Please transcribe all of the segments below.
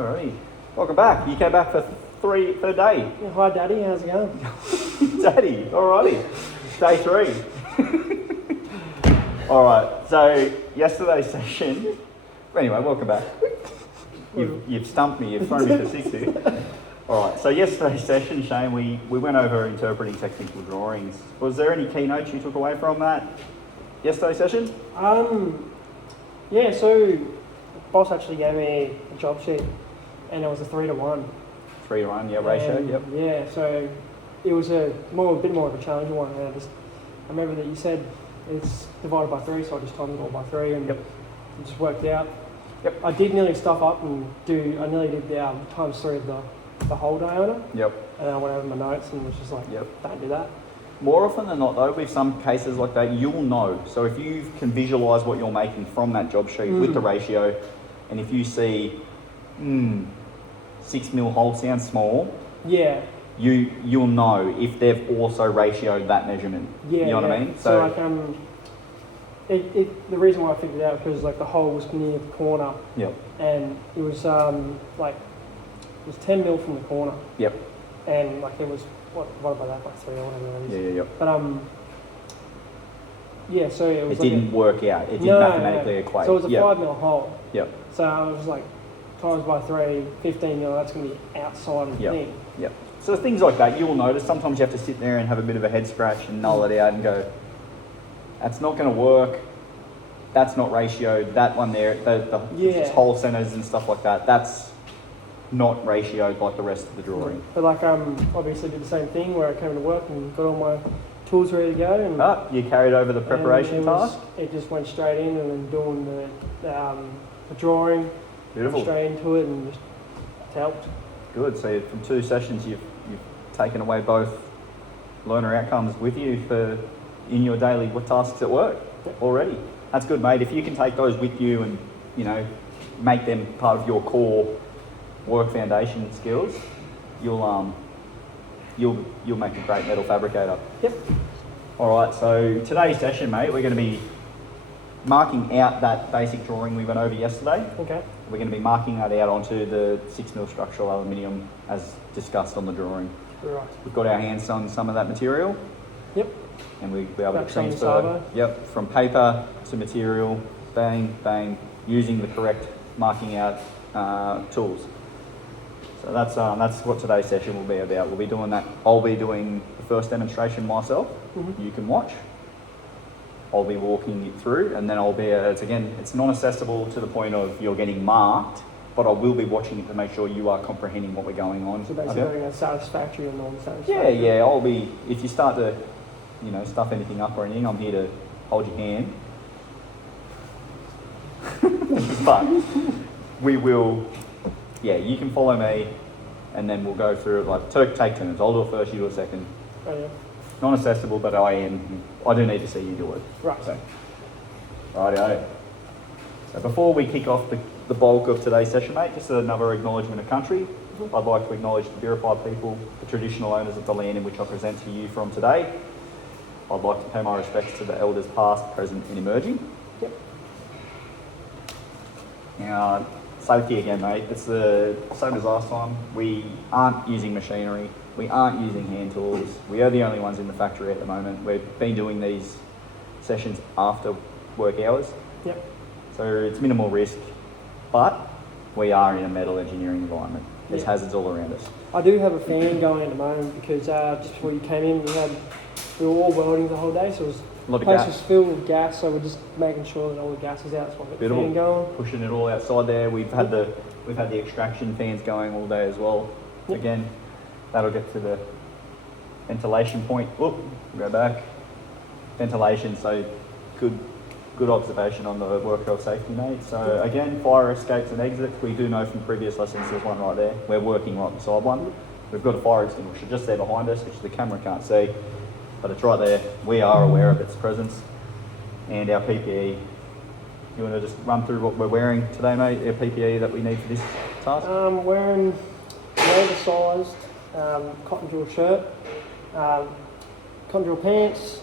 Alrighty. Welcome back. You came back for third day. Yeah, hi, Daddy. How's it going? Daddy, alrighty. Day 3. Alright, so yesterday's session. Anyway, welcome back. You've stumped me, you've thrown me for 60. Alright, so yesterday's session, Shane, we went over interpreting technical drawings. Was there any keynotes you took away from that yesterday's session? Yeah, so the boss actually gave me a job sheet and it was a 3-to-1. 3-to-1, yeah, ratio, yep. Yeah, so it was a bit more of a challenging one. And I remember that you said it's divided by 3, so I just timed it all by 3 and it just worked out. Yep. I did nearly stuff up and I nearly did the times 3 of the whole diameter. Yep. And I went over my notes and was just like, don't do that. More often than not though, with some cases like that, you'll know. So if you can visualise what you're making from that job sheet with the ratio, and if you see, 6mm hole sounds small, you'll know if they've also ratioed that measurement. Yeah, you know what I mean? So like, the reason why I figured it out because like the hole was near the corner. Yep. And it was it was 10mm from the corner. Yep. And like it was divided by that by 3 or whatever that is. Yeah. But so it was. It didn't work out. It didn't mathematically equate. So it was a 5mm hole. Yep. So I was like, times by 3, 15mm. That's going to be outside of the thing. Yep. So things like that you'll notice. Sometimes you have to sit there and have a bit of a head scratch and null it out and go, that's not going to work. That's not ratioed. That one there, the hole centers and stuff like that. That's not ratioed like the rest of the drawing. But like obviously did the same thing where I came to work and got all my tools ready to go. And you carried over the preparation task? It just went straight in and then doing the drawing. Beautiful. Straight into it and just helped. Good. So from 2 sessions you've taken away both learner outcomes with you in your daily tasks at work already. That's good, mate. If you can take those with you and make them part of your core work foundation skills, you'll make a great metal fabricator. Yep. All right. So today's session, mate, we're going to be marking out that basic drawing we went over yesterday. Okay. We're going to be marking that out onto the 6mm structural aluminium as discussed on the drawing. Right. We've got our hands on some of that material. Yep. And we'll be able to transfer from paper to material, bang, bang, using the correct marking out tools. So that's what today's session will be about. We'll be doing that. I'll be doing the first demonstration myself. Mm-hmm. You can watch. I'll be walking it through, and then it's non-accessible to the point of you're getting marked, but I will be watching it to make sure you are comprehending what we're going on. So basically having a satisfactory and non-satisfactory. Yeah. I'll be, if you start to, stuff anything up or anything, I'm here to hold your hand. But we will, you can follow me, and then we'll go through it take turns. I'll do it first, you do it second. Oh yeah. Non-accessible, but I do need to see you do it. Right. So, rightio. So before we kick off the bulk of today's session, mate, just another acknowledgement of country. Mm-hmm. I'd like to acknowledge the Biripi people, the traditional owners of the land in which I present to you from today. I'd like to pay my respects to the elders past, present and emerging. Yep. Now, safety again, mate. It's the same as last time. We aren't using machinery. We aren't using hand tools. We are the only ones in the factory at the moment. We've been doing these sessions after work hours. Yep. So it's minimal risk, but we are in a metal engineering environment. There's hazards all around us. I do have a fan going at the moment because just before you came in, we were all welding the whole day, so the place was filled with gas, so we're just making sure that all the gas is out, so I've got the fan going. Pushing it all outside there. We've had the extraction fans going all day as well. Yep. Again, that'll get to the ventilation point. Go back. Ventilation, so good observation on the work health safety, mate. So again, fire escapes and exits. We do know from previous lessons there's one right there. We're working right beside one. We've got a fire extinguisher just there behind us, which the camera can't see, but it's right there. We are aware of its presence. And our PPE. You want to just run through what we're wearing today, mate? Our PPE that we need for this task? Wearing an oversized cotton drill shirt, cotton drill pants,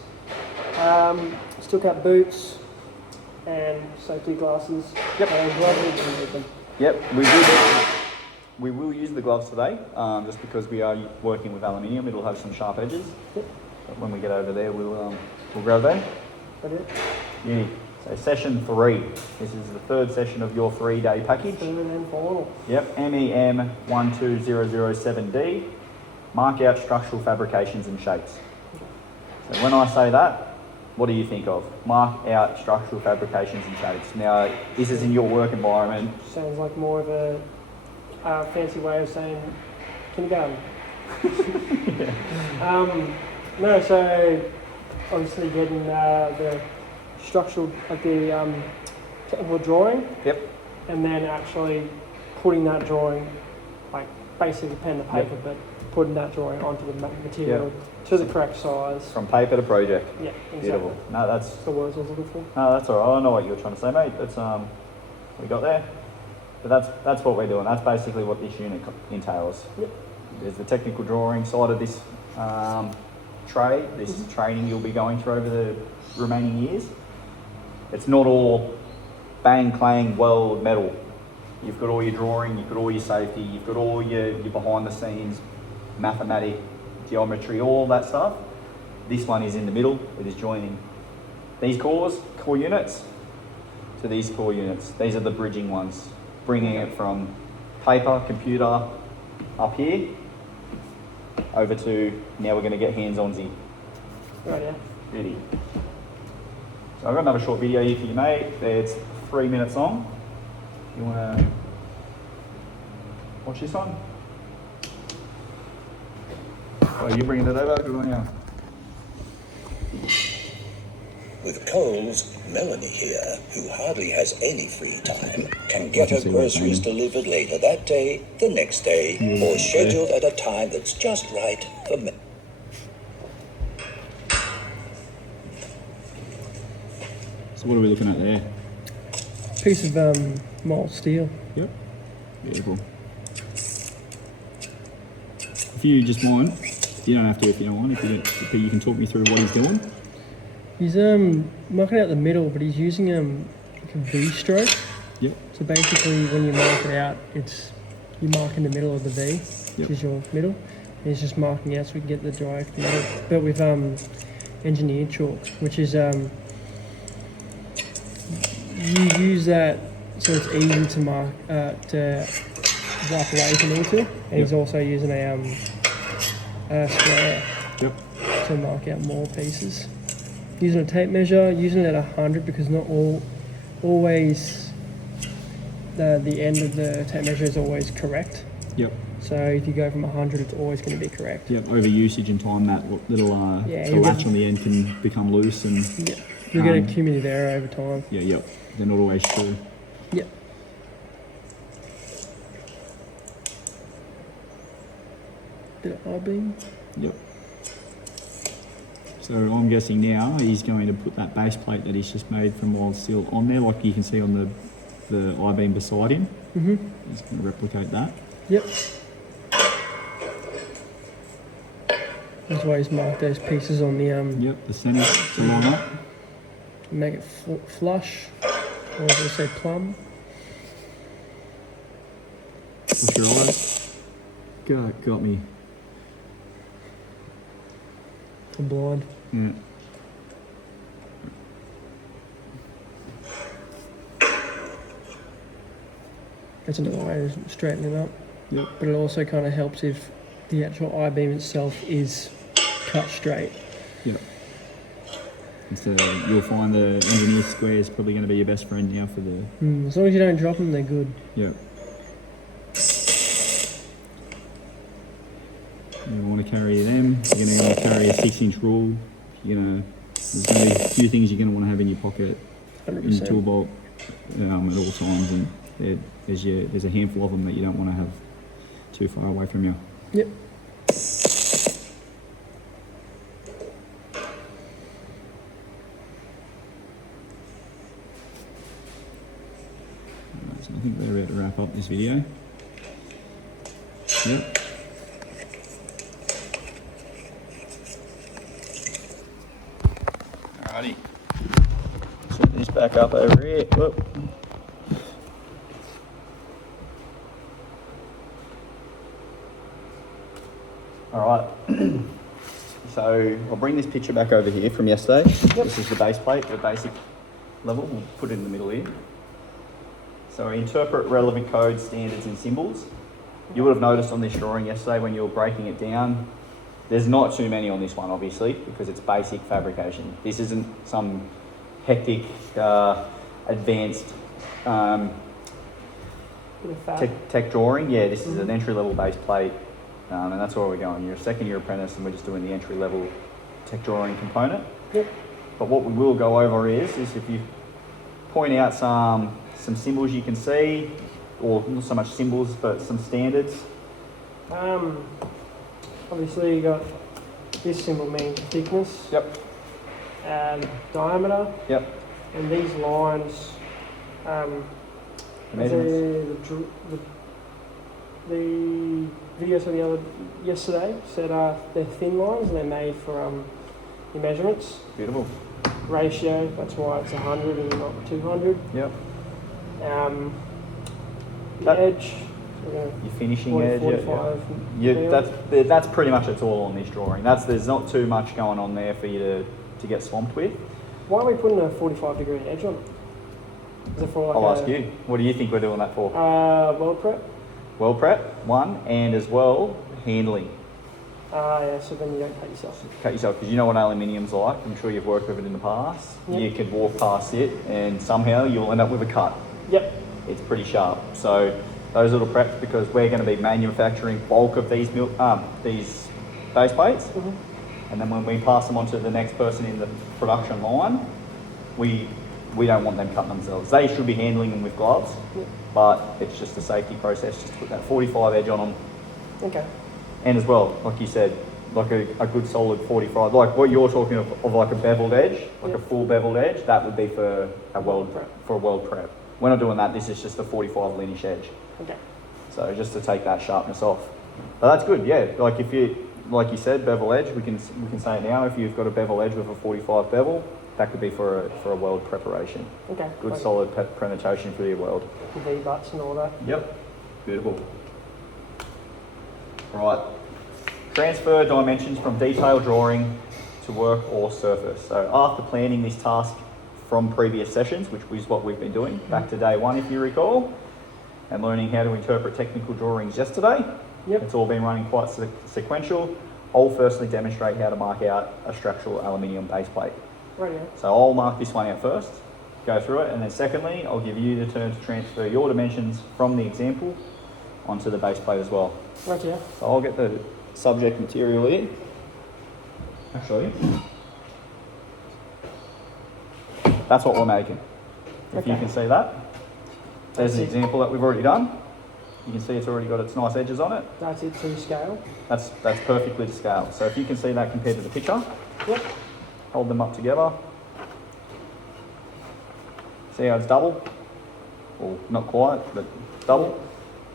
steel cap boots, and safety glasses. Yep. And gloves. Yep, we do. we will use the gloves today, just because we are working with aluminium. It'll have some sharp edges. Yep. But when we get over there, we'll grab them. That it? Beauty. So session 3. This is the 3rd session of your 3-day package. 3rd and final. Yep, MEM12007D. Mark out structural fabrications and shapes. So when I say that, what do you think of? Mark out structural fabrications and shapes. Now, this is in your work environment. Sounds like more of a fancy way of saying kindergarten. No, so obviously getting the structural, like the technical drawing. Yep. And then actually putting that drawing, like basically pen to paper, Yep. but putting that drawing onto the material to the correct size. From paper to project. Yeah, exactly. Beautiful. No, that's the words I was looking for. No, that's all right. I know what you were trying to say, mate. That's we got there. But that's what we're doing. That's basically what this unit entails. Yep. There's the technical drawing side of this tray. This training you'll be going through over the remaining years. It's not all bang, clang, weld, metal. You've got all your drawing, you've got all your safety, you've got all your behind the scenes, mathematics, geometry, all that stuff. This one is in the middle, it is joining these core units to these core units. These are the bridging ones, bringing it from paper, computer, up here, over to now we're going to get hands-on-zy. Right, yeah. Beauty. So I've got another short video here for you, mate. It's 3 minutes long. You want to watch this one? Oh, you're bringing it over? Good on you. With Coles, Melanie here, who hardly has any free time, can get her groceries delivered later that day, the next day, or scheduled at a time that's just right for me. So what are we looking at there? Piece of mild steel. Yep. Beautiful. If you just want, you don't have to if you don't want, but you can talk me through what he's doing. He's marking out the middle, but he's using like a V stroke. Yep. So basically, when you mark it out, you mark in the middle of the V, which is your middle. And he's just marking out so we can get the direct middle. But with engineered chalk, which is you use that so it's easy to mark to wipe away if you need to. And he's also using a square to mark out more pieces. Using a tape measure, using it at 100 because not always the end of the tape measure is always correct. Yep. So if you go from 100, it's always going to be correct. Yep. Over usage and time, that little the latch on the end can become loose and you'll get a cumulative error over time. Yeah. Yep. They're not always true. Yep. Bit of I-beam. Yep. So I'm guessing now he's going to put that base plate that he's just made from mild steel on there, like you can see on the I-beam beside him. Mm-hmm. He's going to replicate that. Yep. That's why he's marked those pieces on the Yep, the centre to line up. Make it flush, or as I say, plumb. What's your eyes? Got me. I'm blind. Yeah. That's another way of straightening it up. Yep. But it also kind of helps if the actual I-beam itself is cut straight. Yep. And so you'll find the engineer square is probably going to be your best friend now for the... As long as you don't drop them, they're good. Yep. You want to carry them. You're going to want to carry a 6-inch rule. There's going to be a few things you're going to want to have in your pocket, 100%. in your tool belt at all times, and there's a handful of them that you don't want to have too far away from you. Yep. So I think we're about to wrap up this video. Yep. Alrighty. Set this back up over here. Whoop. All right. So I'll bring this picture back over here from yesterday. This is the base plate, the basic level. We'll put it in the middle here. So interpret relevant codes, standards and symbols. You would have noticed on this drawing yesterday when you were breaking it down, there's not too many on this one, obviously, because it's basic fabrication. This isn't some hectic, advanced tech drawing. Yeah, this is an entry-level base plate, and that's where we're going. You're a second-year apprentice, and we're just doing the entry-level tech drawing component. Yep. But what we will go over is if you point out some symbols you can see, or not so much symbols, but some standards. Obviously you got this symbol means thickness. Yep. And diameter. Yep. And these lines, Measurements. the videos yesterday said they're thin lines and they're made for your measurements. Beautiful. Ratio, that's why it's 100 and not 200. Yep. The edge, so we're Your finishing 40, edge. 45 That's pretty much it's all on this drawing. There's not too much going on there for you to get swamped with. Why are we putting a 45-degree edge on it? Is it for like I'll ask you. What do you think we're doing that for? Weld prep? Weld prep, one, and as well, handling. Yeah, so then you don't cut yourself. Cut yourself, because you know what aluminium's like. I'm sure you've worked with it in the past. Yep. You could walk past it and somehow you'll end up with a cut. Yep. It's pretty sharp. So those little preps, because we're going to be manufacturing bulk of these base plates, and then when we pass them on to the next person in the production line, we don't want them cutting themselves. They should be handling them with gloves, but it's just a safety process, just to put that 45 edge on them. Okay. And as well, like you said, like a good solid 45, like what you're talking of like a beveled edge, like a full beveled edge, that would be for a weld prep. We're not doing that. This is just a 45 lineage edge. Okay. So just to take that sharpness off. But that's good, yeah. Like if like you said, bevel edge, we can say it now. If you've got a bevel edge with a 45 bevel, that could be for a weld preparation. Okay. Good solid penetration for your weld. V-butts and all that. Yep. Beautiful. Right. Transfer dimensions from detailed drawing to work or surface. So after planning this task from previous sessions, which is what we've been doing back to day one, if you recall, and learning how to interpret technical drawings yesterday. Yep. It's all been running quite sequential. I'll firstly demonstrate how to mark out a structural aluminium base plate. Radio. So I'll mark this one out first, go through it, and then secondly, I'll give you the turn to transfer your dimensions from the example onto the base plate as well. Right, yeah. So I'll get the subject material in. Actually, that's what we're making. If you can see that. There's an example that we've already done. You can see it's already got its nice edges on it. That's it to scale. That's perfectly to scale. So if you can see that compared to the picture, Yep. hold them up together. See how it's double? Well, not quite, but double.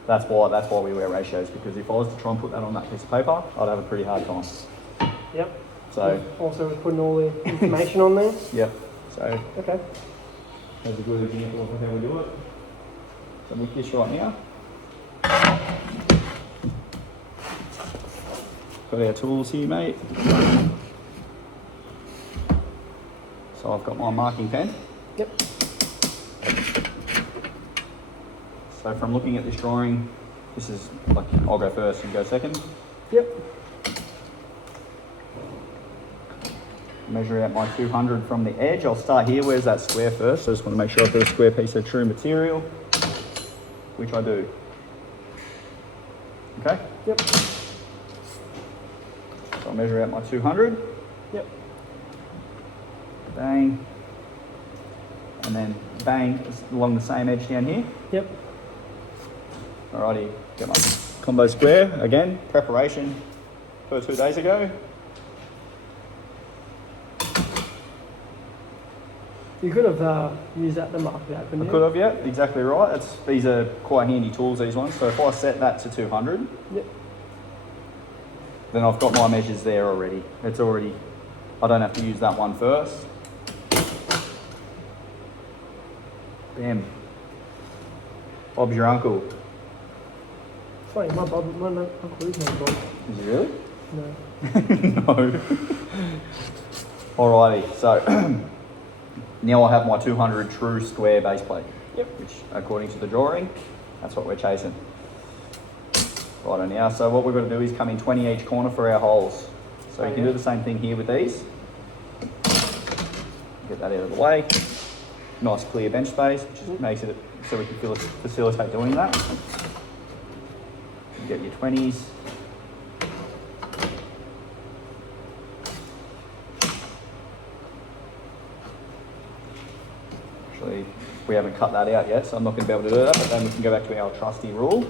That's why we wear ratios, because if I was to try and put that on that piece of paper, I'd have a pretty hard time. Yep. So, Also, we're putting all the information on there. yep. So Okay. that's a good example of how we do it. So with this right now, got our tools here, mate. So I've got my marking pen. Yep. So from looking at this drawing, this is like, I'll go first, you go second. Yep. Measure out my 200 from the edge. I'll start here. Where's that square first? So I just want to make sure I've got a square piece of true material, which I do. Okay? Yep. So I'll measure out my 200. Yep. Bang. And then bang along the same edge down here. Yep. Alrighty, get my combo square. Again, preparation for 2 days ago. You could have used that to mark that, couldn't I you? could have, yeah, exactly right. These are quite handy tools, these ones. So if I set that to 200, Yep. then I've got my measures there already. It's already, I don't have to use that one first. Bam. Bob's your uncle. Funny, my uncle is named Bob. Is he really? No. No. Alrighty, so now I have my 200 true square base plate. Yep. Which, according to the drawing, that's what we're chasing. Right now, so what we've got to do is come in 20 each corner for our holes. So you can do the same thing here with these. Get that out of the way. Nice clear bench space, which just makes it so we can facilitate doing that. You get your 20s. Actually, we haven't cut that out yet, so I'm not going to be able to do that, but then we can go back to our trusty rule.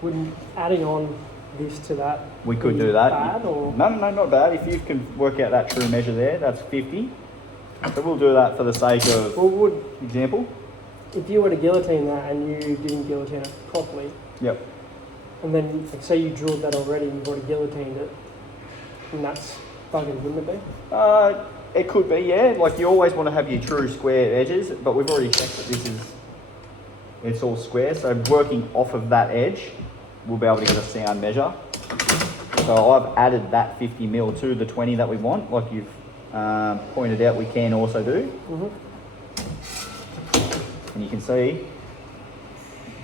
Wouldn't adding on this to that We could be do that. bad, or? No, not bad. If you can work out that true measure there, that's 50. So we'll do that for the sake of Well, example. if you were to guillotine that and you didn't guillotine it properly, Yep. and then like, say you drilled that already and you've already guillotined it, and that's buggered, wouldn't it be? It could be, yeah. Like you always want to have your true square edges, but we've already checked that it's all square. So working off of that edge, we'll be able to get a sound measure. So I've added that 50 mil to the 20 that we want, like you've pointed out we can also do. And you can see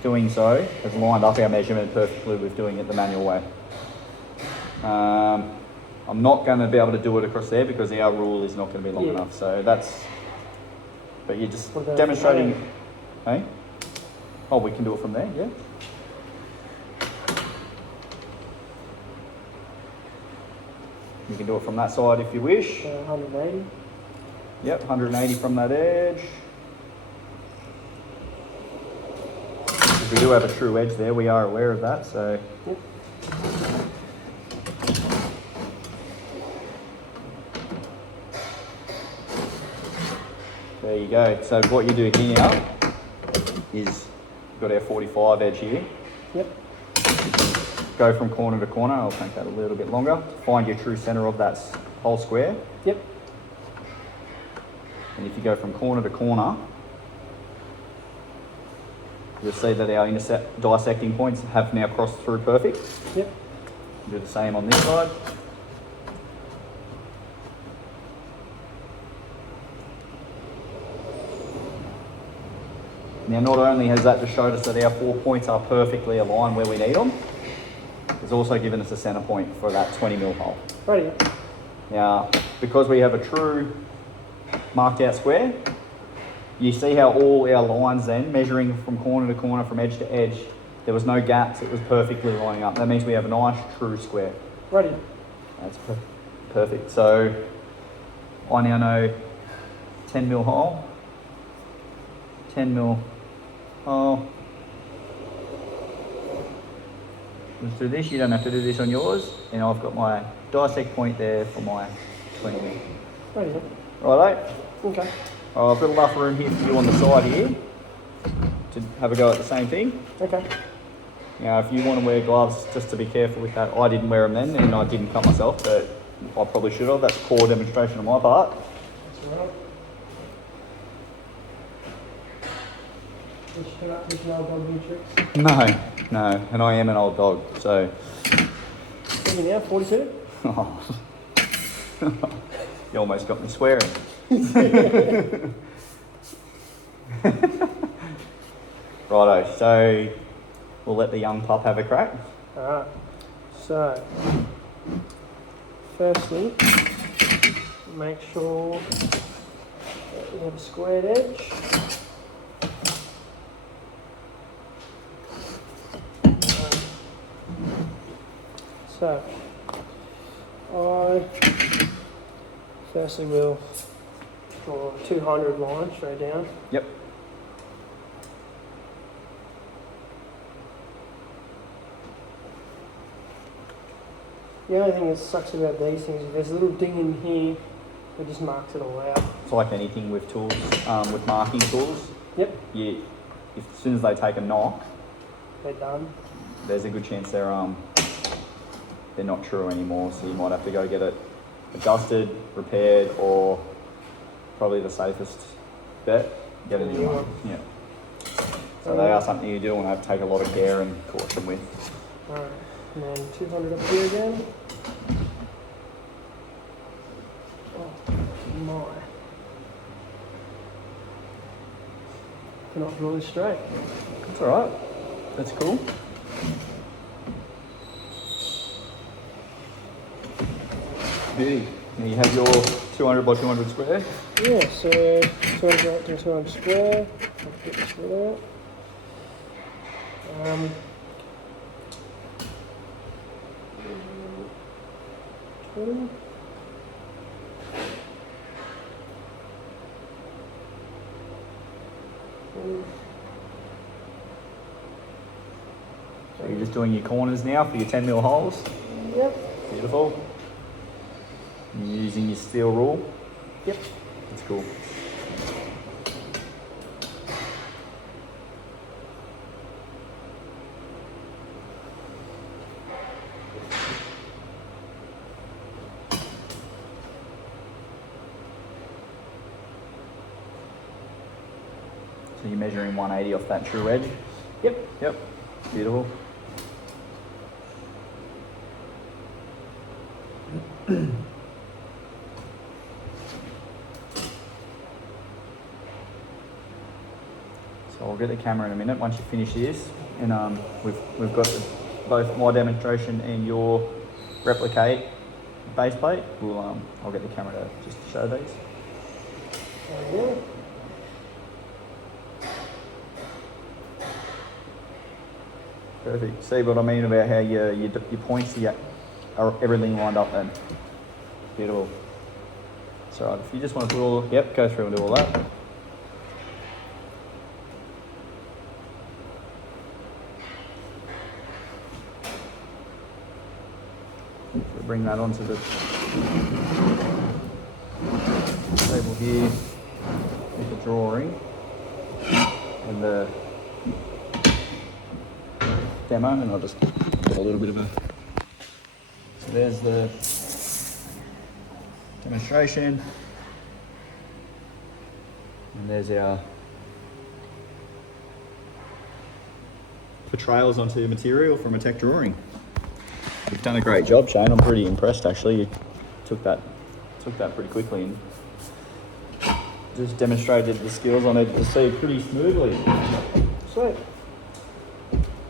doing so has lined up our measurement perfectly with doing it the manual way. I'm not going to be able to do it across there because our rule is not going to be long enough. So that's, but you're just demonstrating, hey? Oh, we can do it from there, yeah. You can do it from that side if you wish. 180. Yep, 180 from that edge. If we do have a true edge there, we are aware of that, so. Yep. There you go. So what you do here now is, we've got our 45 edge here. Yep. Go from corner to corner. I'll make that a little bit longer. Find your true center of that whole square. Yep. And if you go from corner to corner, you'll see that our dissecting points have now crossed through perfect. Yep. Do the same on this side. Now, not only has that just showed us that our 4 points are perfectly aligned where we need them, it's also given us a center point for that 20 mil hole. Righty. Now, because we have a true marked out square, you see how all our lines then, measuring from corner to corner, from edge to edge, there was no gaps, it was perfectly lining up. That means we have a nice true square. Righty. That's perfect. So, I now know 10 mil hole, 10 mil hole. Let's do this, you don't have to do this on yours, and I've got my dissect point there for my 20 mil. Righty. Righto? Okay. I've got enough room here for you on the side here to have a go at the same thing. Okay. Now, if you want to wear gloves, just to be careful with that. I didn't wear them then, and I didn't cut myself, but I probably should have. That's a poor demonstration on my part. That's all right. Did you turn up teaching old dog new tricks? No, and I am an old dog, so. What are you now, 42? Oh. You almost got me swearing. Righto, so we'll let the young pup have a crack. Alright. So, firstly, make sure that you have a squared edge. So, I firstly will draw a 200 line straight down. Yep. The only thing that sucks about these things is there's a little ding in here that just marks it all out. It's like anything with tools, with marking tools. Yep, As soon as they take a knock, they're done. there's a good chance they're not true anymore. So you might have to go get it adjusted, repaired, or probably the safest bet, get a new one. Yeah. So they are something you do want to take a lot of care and caution with. Alright. And then 200 up here again. Oh my. Cannot draw this straight. That's alright. That's cool. Big. And you have your 200 by 200 square. Yeah, so 200 to 200 square. I'll get this one out. Two. So you're just doing your corners now for your 10 mil holes. Yep. Beautiful. You're using your steel rule. Yep. That's cool. So you're measuring 180 off that true edge? Yep. Yep. Beautiful. So I'll get the camera in a minute once you finish this, and we've got both my demonstration and your replicate base plate. I'll get the camera to just show these. There we go. Perfect. See what I mean about how your points are everything lined up then. Beautiful. So if you just want to put go through and do all that. So bring that onto the table here with the drawing and the demo, and I'll just get a little bit of a. So there's the demonstration, and there's our portrayals onto the material from a tech drawing. You've done a great job, Shane. I'm pretty impressed actually. You took that pretty quickly and just demonstrated the skills on it to see pretty smoothly. Sweet.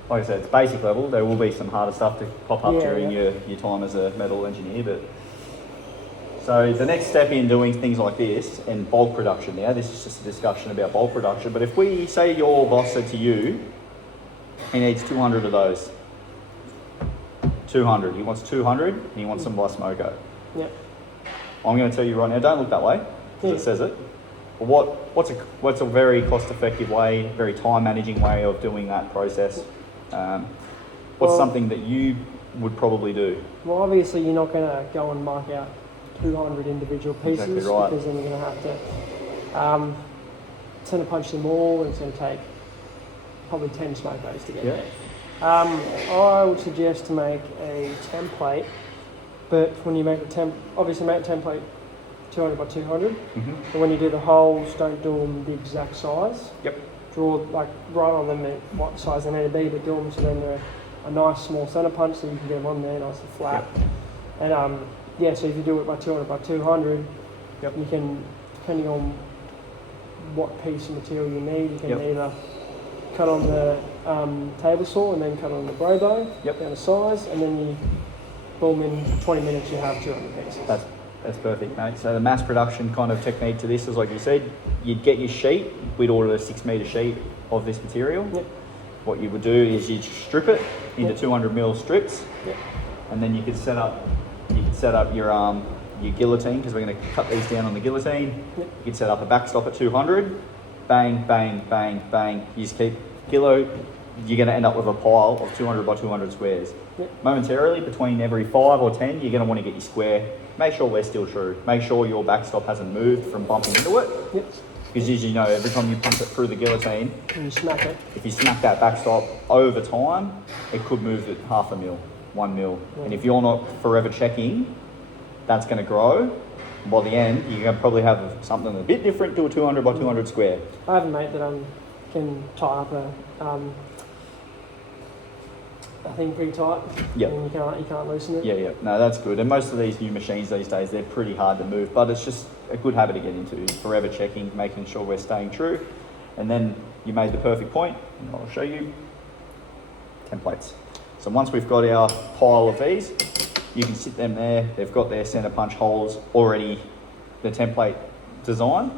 Like I said, it's basic level. There will be some harder stuff to pop up Yeah, during yeah. your time as a metal engineer, but so the next step in doing things like this and bulk production now, this is just a discussion about bulk production, but if we say your boss said to you, he needs 200 of those. 200. He wants 200 and he wants them by Smoko. Yep. I'm going to tell you right now, don't look that way, because Yeah. it says it. But what's a very cost-effective way, very time-managing way of doing that process? What's Well- something that you would probably do? Well, obviously you're not going to go and mark out 200 individual pieces Exactly right. because then you're going to have to center punch them all, and it's going to take probably 10 smokos to get Yeah. there. I would suggest to make a template, but when you make obviously make a template 200 by 200, Mm-hmm. but when you do the holes, don't do them the exact size. Yep. Draw like right on them at what size they need to be, but do them so then they're a nice small center punch so you can get them on there nice and flat. And so if you do it by 200 by 200, Yep. you can, depending on what piece of material you need, you can Yep. either cut on the table saw and then cut on the brobo Yep. down to size, and then you boom, in 20 minutes you have 200 pieces. That's perfect, mate. So the mass production kind of technique to this is, like you said, you'd get your sheet. We'd order a 6 metre sheet of this material. Yep. What you would do is you'd strip it into Yep. 200 mil strips, Yep. and then you could set up your guillotine, because we're going to cut these down on the guillotine. Yep. You could set up a backstop at 200, bang, bang, bang, bang. You just keep you're going to end up with a pile of 200 by 200 squares. Yep. Momentarily, between every 5 or 10, you're going to want to get your square. Make sure we're still true. Make sure your backstop hasn't moved from bumping into it. Yep. Because as you know, every time you pump it through the guillotine, And you smack it. if you smack that backstop over time, it could move it 0.5 mil, 1 mil. And if you're not forever checking, that's going to grow. And by the end, you're going to probably have something a bit different to a 200 by 200 square. I have a mate that can tie up thing pretty tight. Yep. And you can't loosen it. Yeah. No, that's good. And most of these new machines these days, they're pretty hard to move, but it's just a good habit to get into. Forever checking, making sure we're staying true. And then you made the perfect point, and I'll show you templates. So once we've got our pile of these, you can sit them there. They've got their center punch holes already, the template design.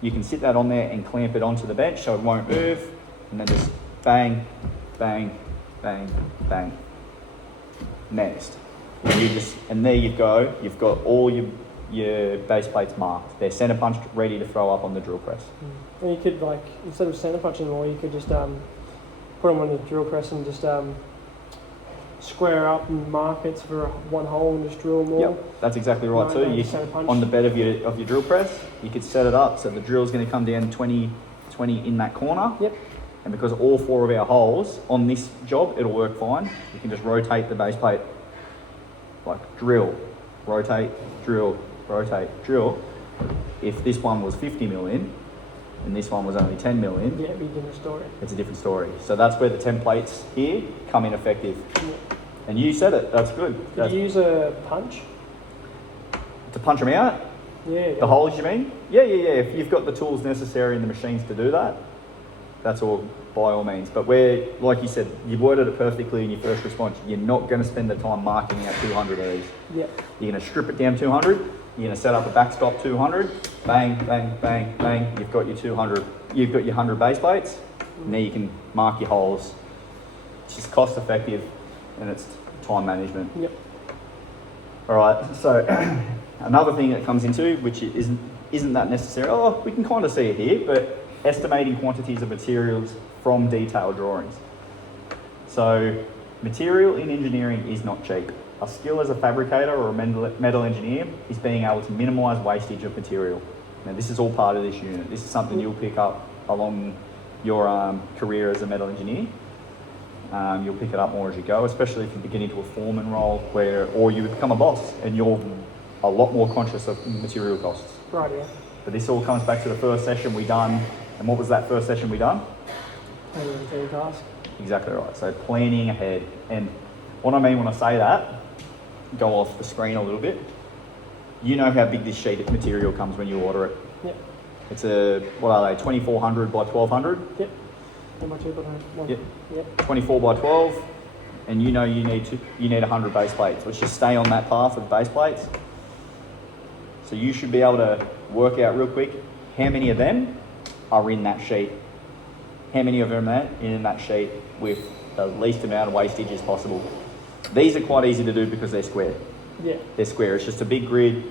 You can sit that on there and clamp it onto the bench so it won't move, and then just bang, bang, bang, bang. Next. And there you go. You've got all your base plates marked. They're center punched, ready to throw up on the drill press. And you could, like, instead of center punching more, you could just put them on the drill press and just square up and mark it for one hole and just drill more. Yep, that's exactly right too. You, on the bed of your drill press, you could set it up so the drill's going to come down 20 in that corner. Yep. And because all 4 of our holes on this job, it'll work fine. You can just rotate the base plate, like drill, rotate, drill, rotate, drill. If this one was 50 million and this one was only 10 million, yeah, it'd be a different story. It's a different story. So that's where the templates here come in effective. Yeah. And you said it, that's good. Did you use a punch? To punch them out? Yeah. The holes, you mean? Yeah. If you've got the tools necessary and the machines to do that, that's all by all means. But where, like you said, you worded it perfectly in your first response. You're not going to spend the time marking out 200 of these. Yeah. You're going to strip it down 200. You're going to set up a backstop 200. Bang, bang, bang, bang. You've got your 200. You've got your 100 base plates. Now you can mark your holes. It's just cost effective and it's time management. Yep. All right. So another thing that comes into, which isn't that necessary. Oh, we can kind of see it here, but estimating quantities of materials from detailed drawings. So material in engineering is not cheap. A skill as a fabricator or a metal engineer is being able to minimise wastage of material. Now this is all part of this unit. This is something you'll pick up along your career as a metal engineer. You'll pick it up more as you go, especially if you get into a foreman role or you become a boss and you're a lot more conscious of material costs. Right, yeah. But this all comes back to the first session we done. And what was that first session we done? Task. Exactly right. So planning ahead. And what I mean when I say that, go off the screen a little bit. You know how big this sheet of material comes when you order it. Yep. It's a, what are they, 2400 by 1200? Yep. How much you got on? Yep. Yep. 24 by 12. And you know you need 100 base plates. Let's just stay on that path of base plates. So you should be able to work out real quick how many of them are in that sheet. How many of them are in that sheet with the least amount of wastage as possible. These are quite easy to do because they're square. Yeah. They're square. It's just a big grid.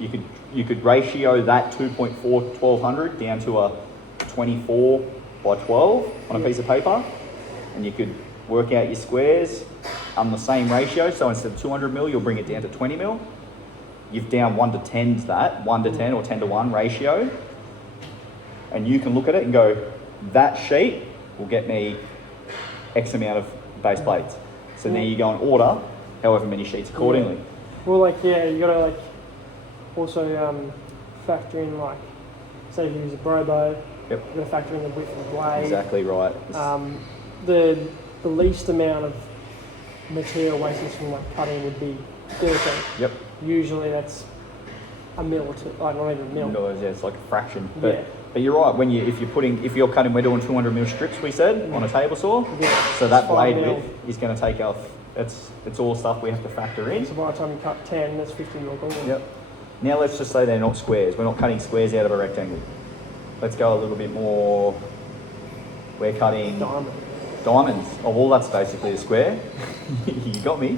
You could ratio that 2.4 1200 down to a 24 by 12 on a piece of paper, and you could work out your squares on the same ratio. So instead of 200 mil, you'll bring it down to 20 mil. You've down 1 to 10's that, 1 to 10 or 10 to 1 ratio. And you can look at it and go, that sheet will get me X amount of base plates. So now you go and order however many sheets accordingly. Yeah. Well, like, yeah, you gotta like also factor in, like, say if you use a brobo, Yep. you gotta factor in the width of the blade. Exactly right. The least amount of material wastage from like cutting would be 13. Yep. Usually that's a mil or two, like not even a mil. $1, yeah, it's like a fraction. Yeah. But you're right, if you're cutting, we're doing 200 mil strips, we said, on a table saw. Yeah. So that It's blade 5 mil. width is going to take off, it's all stuff we have to factor in. So by the time you cut 10, that's 50 mil gone. Yep. Now let's just say they're not squares. We're not cutting squares out of a rectangle. Let's go a little bit more, we're cutting Diamond. diamonds. Oh, well, that's basically a square. You got me.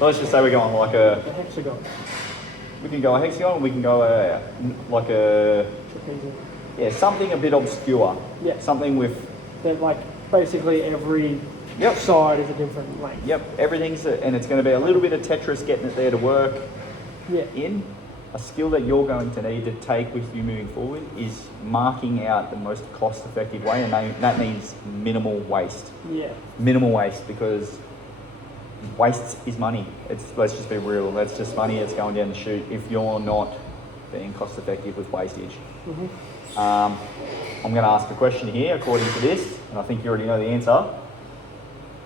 Let's just say we're going like The hexagon. we can go a hexagon, we can go like a, Trapezium. yeah, something a bit obscure. Yeah. Something with, That like basically every Yep. side is a different length. yep, everything's, and it's going to be a little bit of Tetris getting it there to work Yeah. in. A skill that you're going to need to take with you moving forward is marking out the most cost-effective way, and that means minimal waste. Yeah. Minimal waste, because waste is money. Let's just be real. That's just money that's going down the chute if you're not being cost-effective with wastage. Mm-hmm. I'm going to ask a question here according to this, and I think you already know the answer.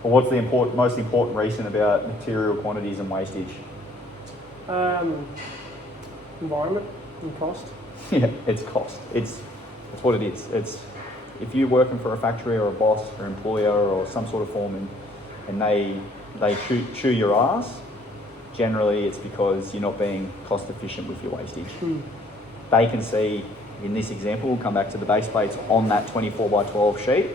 Or what's the most important reason about material quantities and wastage? Environment and cost. Yeah, it's cost. It's what it is. It's if you're working for a factory or a boss or employer or some sort of foreman, and they chew your ass. Generally, it's because you're not being cost efficient with your wastage. They can see in this example. We'll come back to the base plates on that 24x12 sheet.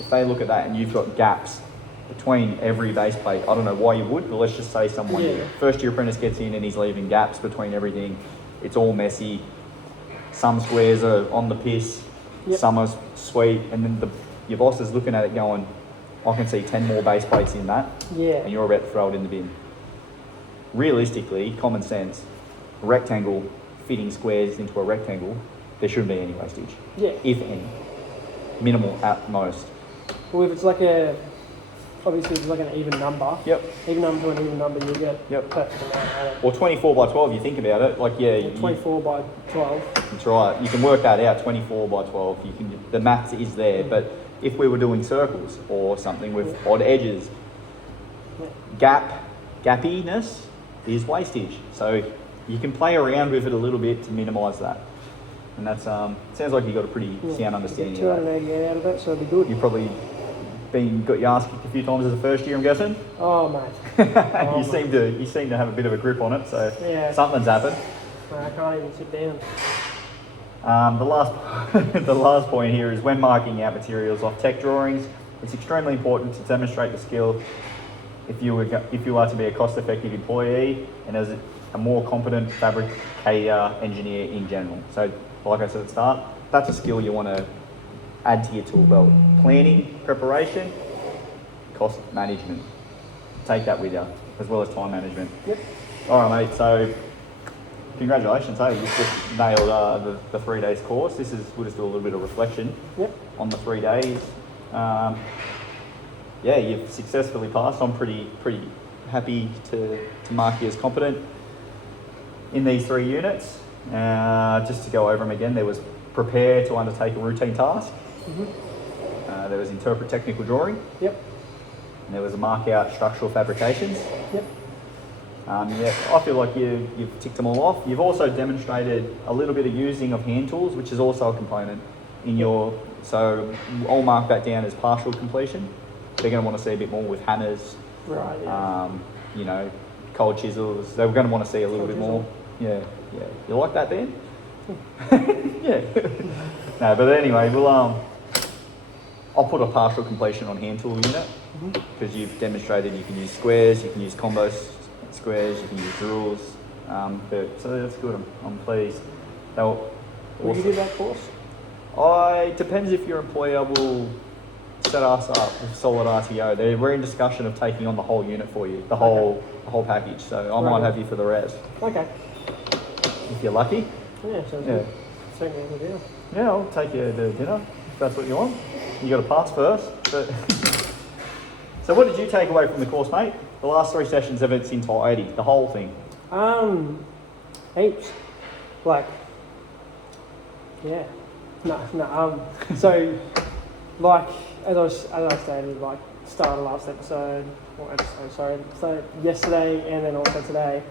If they look at that and you've got gaps between every base plate, I don't know why you would, but let's just say someone, first year apprentice gets in and he's leaving gaps between everything. It's all messy. Some squares are on the piss, some are sweet, and then your boss is looking at it going, I can see 10 more base plates in that, and you're about to throw it in the bin. Realistically, common sense, a rectangle fitting squares into a rectangle, there shouldn't be any wastage, if any. Minimal at most. Well, if it's like obviously it's like an even number. Even number to an even number, you get perfect amount out of it. Or 24x12, you think about it, like 24x12. That's right. You can work that out. 24x12. You can. The maths is there. But if we were doing circles or something with odd edges, gappiness is wastage. So you can play around with it a little bit to minimise that. And that's sounds like you got a pretty sound understanding. You get 288 out of it, so it'll be good. You probably got your ass kicked a few times as a first year, I'm guessing. Oh mate. You seem to have a bit of a grip on it, so something's happened. I can't even sit down. The last point here is when marking out materials off tech drawings, it's extremely important to demonstrate the skill if you are to be a cost-effective employee and as a more competent fabricator engineer in general. So, like I said at the start, that's a skill you want to add to your tool belt. Planning, preparation, cost management. Take that with you, as well as time management. All right, mate. So, congratulations. Hey, you've just nailed the 3 days course. We'll just do a little bit of reflection on the 3 days. You've successfully passed. I'm pretty happy to mark you as competent in these 3 units. Just to go over them again, there was prepare to undertake a routine task. There was interpret technical drawing. And there was a mark out structural fabrications. I feel like you've ticked them all off. You've also demonstrated a little bit of using of hand tools, which is also a component in your. So I'll mark that down as partial completion. They're going to want to see a bit more with hammers. Right. Cold chisels. They're going to want to see a little bit more. Yeah. You like that, Dan? Yeah. No, but anyway, I'll put a partial completion on hand tool unit because you've demonstrated you can use squares, you can use combo squares, you can use drills. So that's good. I'm pleased. Will you do that course? It depends if your employer will set us up with solid RTO. We're in discussion of taking on the whole unit for you, the whole package. So I might have you for the rest. Okay. If you're lucky. Yeah, sounds good. Take me to dinner. Yeah, I'll take you to dinner if that's what you want. You got to pass first. But so what did you take away from the course, mate? The last 3 sessions of its entirety, the whole thing. Heaps. So, as I stated, start of last episode, so yesterday and then also today,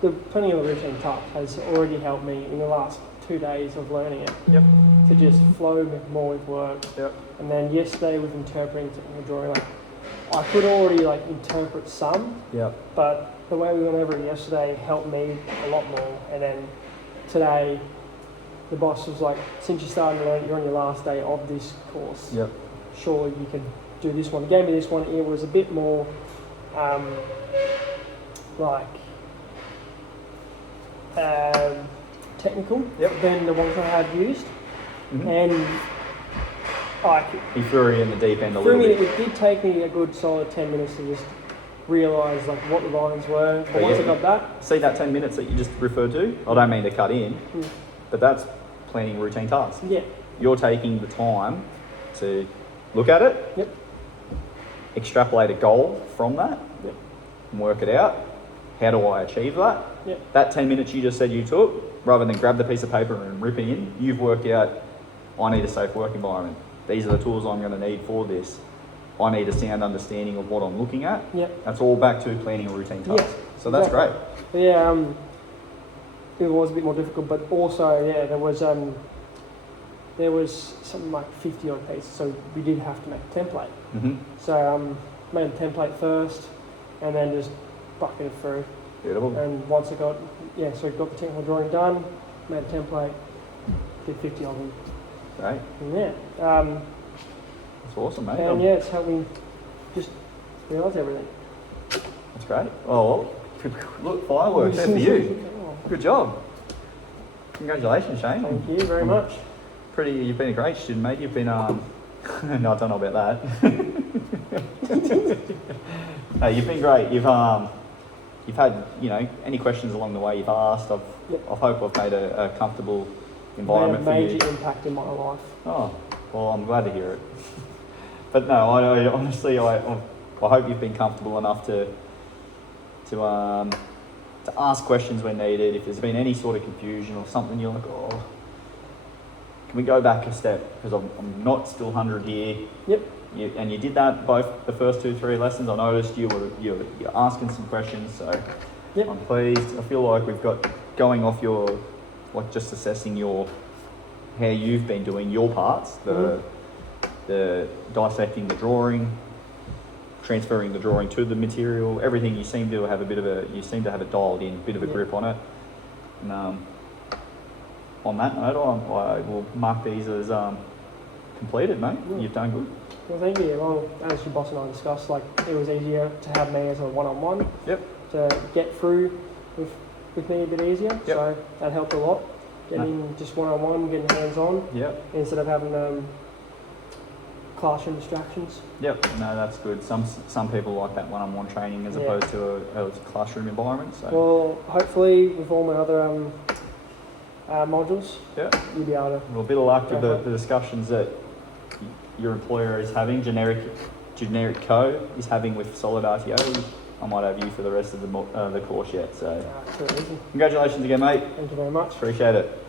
the planning of the routine task has already helped me in the last 2 days of learning it to just flow more with work. And then yesterday with interpreting technical drawing, I could already interpret some, but the way we went over it yesterday helped me a lot more. And then today, the boss was like, since you started learning, you're on your last day of this course. Surely you can do this one. He gave me this one. It was a bit more technical than the ones I had used. And he threw you in the deep end a little bit. It did take me a good solid 10 minutes to just realise what the lines were. But once I got that, see that 10 minutes that you just referred to. I don't mean to cut in, but that's planning routine tasks. You're taking the time to look at it, extrapolate a goal from that, and work it out. How do I achieve that? That 10 minutes you just said you took, rather than grab the piece of paper and rip it in, you've worked out, I need a safe work environment. these are the tools I'm going to need for this. I need a sound understanding of what I'm looking at. Yep. That's all back to planning a routine task. Yeah, So that's exactly. great. But yeah, it was a bit more difficult, but also there was something like 50 odd pieces, so we did have to make a template. Mm-hmm. So made a template first, and then just bucketed through. Beautiful. And once I got the technical drawing done, made a template, did 50 of them. Great. And yeah, That's awesome, mate. and yeah, it's helped me just realise everything. That's great. Oh, well, look, fireworks there for you. Good job. Congratulations, Shane. Thank you very much. You've been a great student, mate. You've been, no, I don't know about that. No, you've been great. You've had, any questions along the way you've asked. I hope I've made a comfortable environment for you. Major impact in my life. Oh, well, I'm glad to hear it. But no, I honestly, I hope you've been comfortable enough to ask questions when needed. If there's been any sort of confusion or something, you're like, oh, can we go back a step? Because I'm not still 100 here. Yep. And you did that both the first 2-3 lessons. I noticed you're asking some questions, so Yep. I'm pleased. I feel like we've got going off your, like, just assessing how you've been doing your parts, the dissecting the drawing, transferring the drawing to the material, everything. You seem to have it dialed in, a bit of a grip on it. And on that note, I will mark these as completed, mate. Yeah. You've done good. Well, thank you. Well, as your boss and I discussed, it was easier to have me as a one-on-one. Yep. To get through with me a bit easier. Yep. So that helped a lot. Getting just one-on-one, getting hands-on. Yep. Instead of having classroom distractions. Yep. No, that's good. Some people like that one-on-one training as opposed to a classroom environment. So. Well, hopefully with all my other modules, you'll be able to. Well, a bit of luck with the discussions that your employer is having, generic co is having with Solid RTO. I might have you for the rest of the course yet. So, Too easy. congratulations again, mate. Thank you very much. Appreciate it.